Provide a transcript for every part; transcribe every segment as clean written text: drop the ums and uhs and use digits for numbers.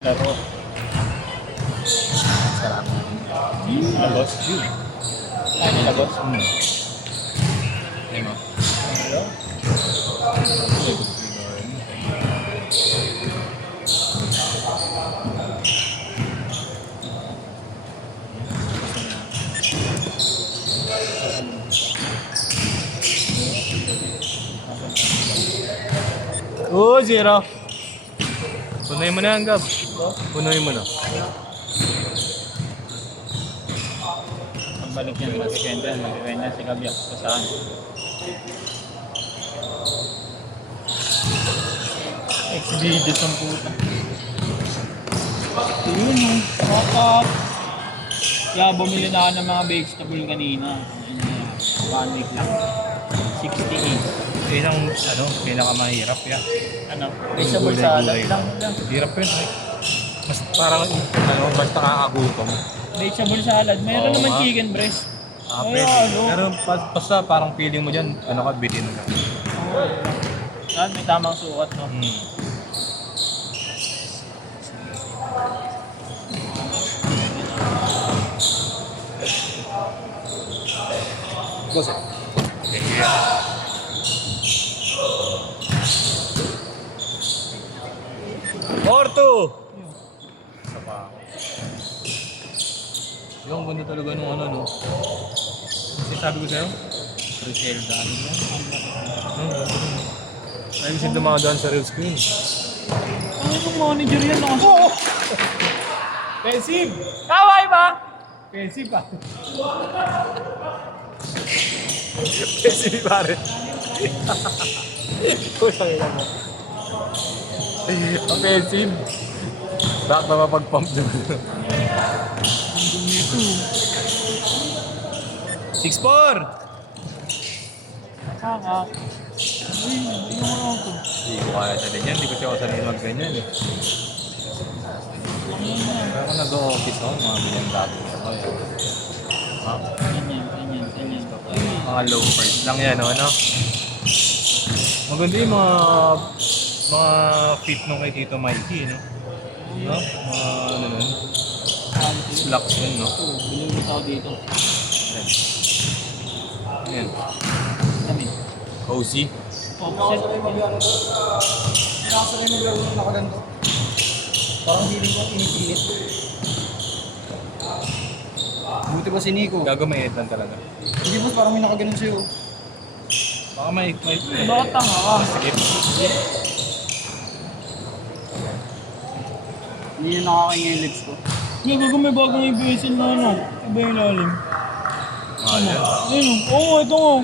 Laro. Sarap. Labos. Ano labos? Ayun mo. Ano? Oo, zero. Punuin mo na ang gab. Punuin mo na. Ang balik yan, masikenta, magkakanya si Kabyak. Saan? Exhibited ang puta. Yun o, kakap. Kaya bumili na ako ng mga vegetable kanina. One week lang. 68. Yun ang pinakamahirap yan. Ano? Vegetable salad lang. Hirap yun. Mas parang basta kakagutom. Vegetable salad. Mayroon Oo, naman nga. chicken breast. Pwede. Pero basta parang feeling mo dyan, bilhin mo na. Yan, may tamang sukat, no? Boss eh. Porto! Isa pa ako. Yung ganda talaga nung no? Kasi sabi ko sa'yo, Griselda, ano yan? ay kasi dumadaan sa real screen. Ano yung manager yan? Oo! Pensive! Kaway ba? Pensive pa. Pensive pare. Kusang ilan mo. Offensive. Bakit ba mapag-pump dyan? Ang dito. 6'4". Kaka. Uy, yung mga auto. Hindi ko kaya sanay yan. Hindi ko siya sanay mag-ganyan eh. Pero kung nag-o-office ako, mga ganyan dati ako eh. Ha? Ganyan. Mga low price lang yan, ano? Maganda yung mga fit nung kay Tito Mikey, no? No? Mga ano nun? Slacks yun, no? Oo, binulit ako dito. Yan. Kami. Cozy. Offset. Nakasanay maglaro ng nakaganto. Parang feeling ko pinipilit. Buti ba si Nico? Gago mainit lang talaga. Hindi boss, parang may nakaganon sa'yo. Baka may Bakit tanga ka? skip. Hindi na nakakain yung legs ko. Gago may bagong ibisin na ano. Iba yung lalim. Mahal yan. Ayun. Oo, ito nga.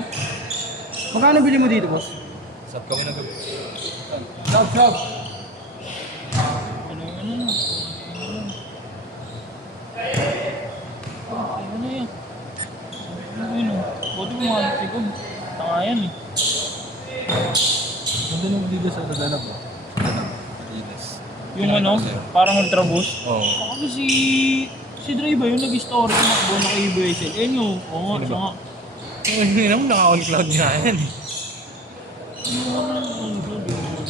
Magkano bili mo dito boss? Sat kami na gabi. Chop. Ano yan? Ano yan? Ano? Buti mo nga tikog. Tanga yan eh. Nandun naman dito sa dadalab mo. Malinis. Yung ano, parang ultra boost. Oo. Ako si driver yung nag-story tumakbo na kay UBSL. Ayun yun. Oo nga, Ano ba? siya nga. Hindi naman naka-on cloud nga yan eh. Yung ano,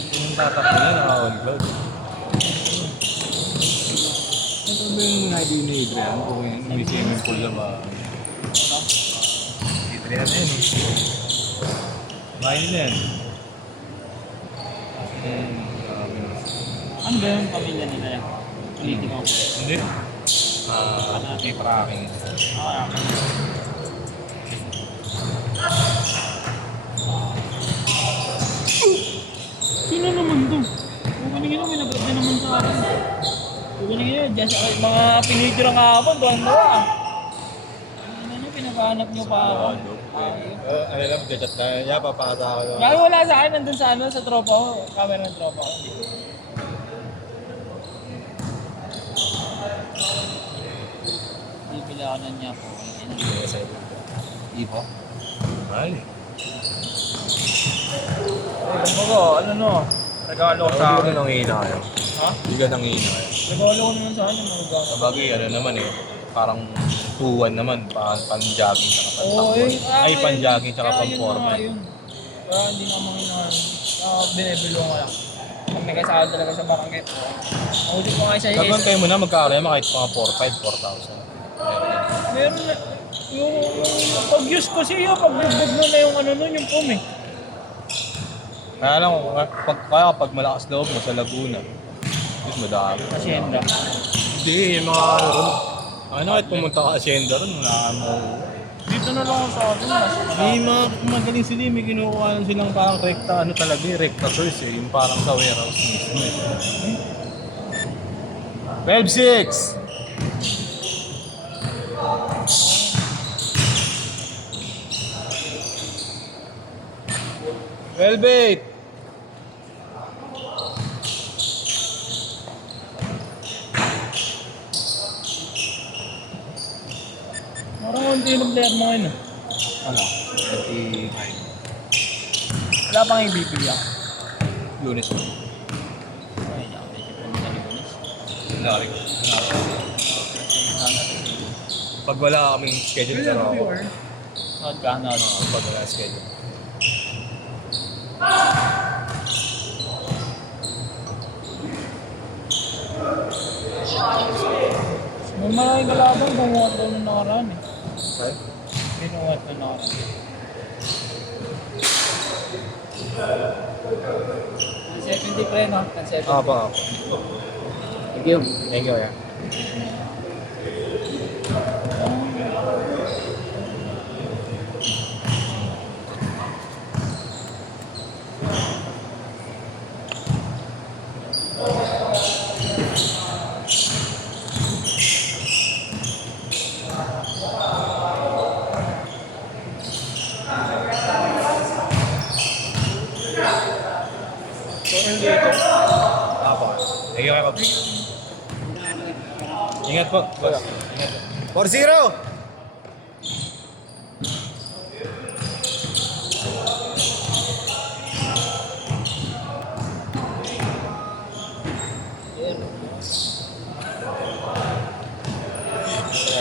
Yung tatakbo niya naka-on cloud. Ito ba yung ID ni Adrian? Kung may swimming pool na ba? Adrian na yun eh. Bahay nila yan. Grabe. ano ba yung pamilya nila yan? Politiko. Hindi. May praking. Ah, sino naman to? Kung kanina may nag-grab na naman sa akin. Kung kanina, dyan sa mga pinitira nga ako, doon mo ah. Ano, pinapahanap niyo pa ako. Ano lang, chat na niya, papakata ko lang. Dahil wala sa akin, nandun sa ano, sa tropa ko. Camera ng tropa ko. Bibili ako ng niya po. Ipo? Mahal eh. Ano no? Regalo ko sa Hindi ka akin. nangihina kayo. Ha? Hindi ka nangihina kayo. Regalo ko naman sa akin yung mga Sa bagay, ano naman eh. Parang tuwan naman, pan-jogging tsaka pan-takbo. Ay, pan-jogging tsaka pan-formal. Kaya hindi na mga binibilo ko lang. Pag nagkasakal talaga sa market. Ulit ko nga sa Gagawin kayo muna magkakarema kahit mga 4,500, 4,000. Meron na. Yung pag-use ko siya, pag-bugbog mo na yung ano nun, yung pum eh. Kaya lang, pag malakas loob mo sa Laguna, yun madami. Hacienda. Hindi, yung mga ano ron. Ano, kahit pumunta ka Hacienda ron, wala ka mo. Dito na lang ako sa atin. May mga magaling sila, may kinukuha lang silang parang rekta, ano talaga, rekta source eh, yung parang sa warehouse mismo eh. 12,6! Velvet! Parang konti yung player mo ngayon. Ano? 35. Wala pang IBP yan. Lunes mo. Ay, medyo po na Lunes. Lari. Pag wala kaming schedule pero ako. Nod ka, nod. Pag wala schedule. May maraming kalaban, bumuhat daw nung nakaraan eh. Right? Binuhat na nakaraan. Ang 70 pre, no? Ang 70. Apa. Thank you. Thank you, yeah. Apa. Thank you, Kap. Ingat po, boss. Ingat po. 4-0!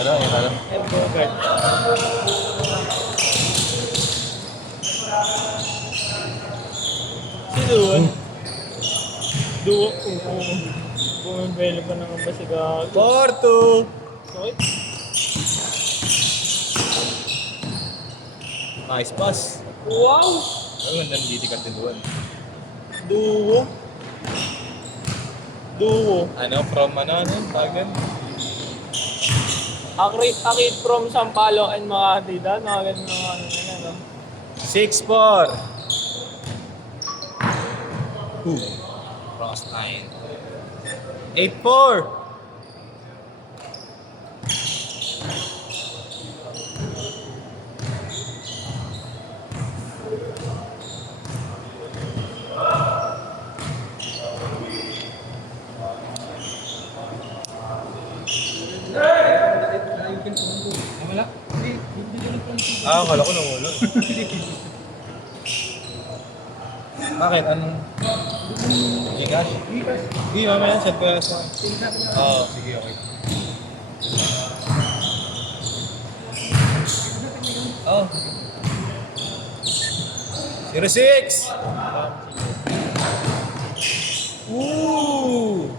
Ano? Bogart. Si Duo. Duo. Bumibelo pa naman ba si Gago? 4-2! Sorry? Nice pass. Wow! Ayun, nanditi ka tinuan. Duo. Duo. Ano, from ano, tagan? Akit from Sampalo and Makati. Mga ganun mga ano na yan, no? 6-4! Cross 9. 8-4! Wala? Akala ko nawala. Bakit? Anong? Gcash? Hindi, mamaya set ko lang sa... Oo, sige, okay. Oo. 06! Ooh!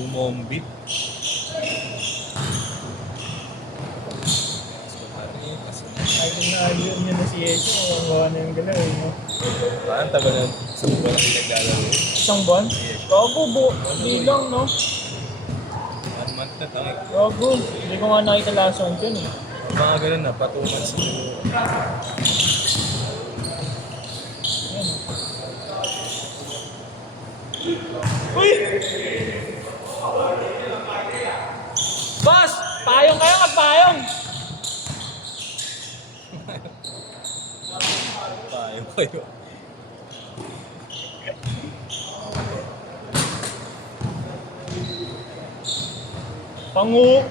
Umombit. Ay, yun na si Yeso. Ang gawa na yung galaw, no? Ang tagal na sa buwan ang pinaglalaro. Isang buwan? Gago, hindi lang, no? 1 month na tangik. Gago. Hindi ko nga nakita last one yun, eh. Mga ganun na, pa 2 months siguro. Yan. Uy! Boss! Payong kayo, magpayong! Tayo kayo.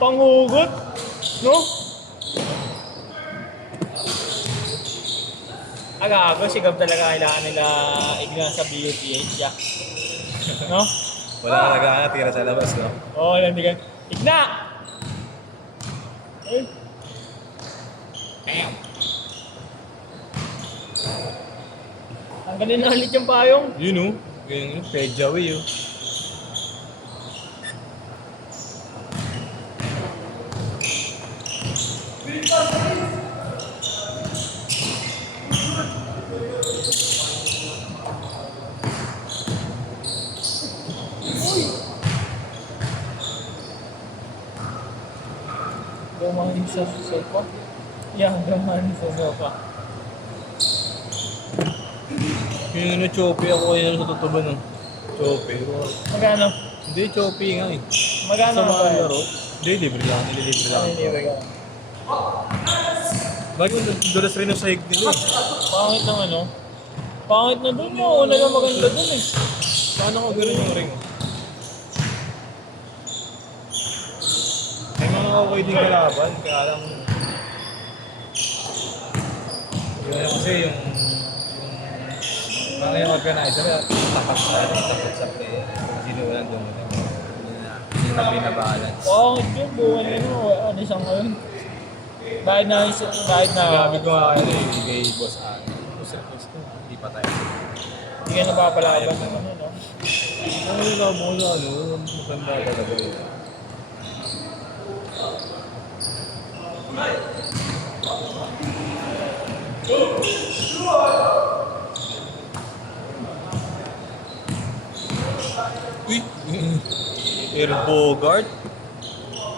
Panghugot, no? Agago, sigab talaga kailangan nila ignan sa BUPH, yeah. No? Wala ka nag-aana, tira sa labas, no? Oo, landigan. Igna! Ay. Bam! Tanggalin na ulit yung payong. Yun oh. Ganyan yun. Pedjaway oh. Gumangin sa sofa. Yeah, gumangin sa sofa. Yung choppy ako kaya sa tutuba no. Choppy. Magkano? Hindi, choppy nga eh. Magkano Sa ang mga bayad? laro. Hindi, libre lang. Nililibre lang. Hindi, wala. Bakit yung dulas rin yung sahig nila eh. Pangit ng ano? Pangit na dun yun. Una na maganda dun eh. Paano ko gano'n yung ring? May mga okay din kalaban, kaya lang... Yun kasi yung... Mga yung organizer, tapat sa player. Kung sino walang doon. Hindi na binabalance. Pangit yun. Buwan yun. Ano isang ngayon? Kahit na... Grabe ko nga ano eh, kay Boss Ano. Boss ko, hindi pa tayo. Hindi ka napapalaban ng ano, no? Ano yung labo ko sa ano, maganda talaga yun. Uy! Air Bogart?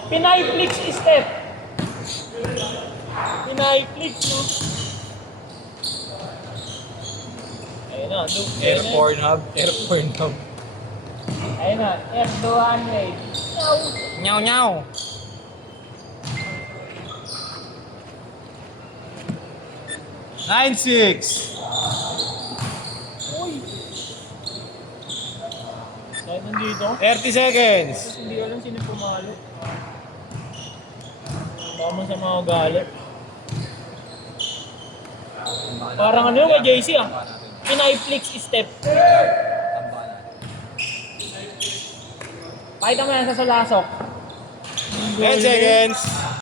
Pinay flicks step. Pinay flicks, no? Ayun na. Air Pornhub? Air Pornhub. Ayun na. Erdogan raid. Nyaw nyaw! Nine six. Uy! Dahil nandito. 30 seconds. Tapos hindi ko alam sino pumalo. Baka man sa mga galit. Parang ano yung kay JC ah. Pinay flicks step. Pakita mo yan sa sulasok. 10 seconds.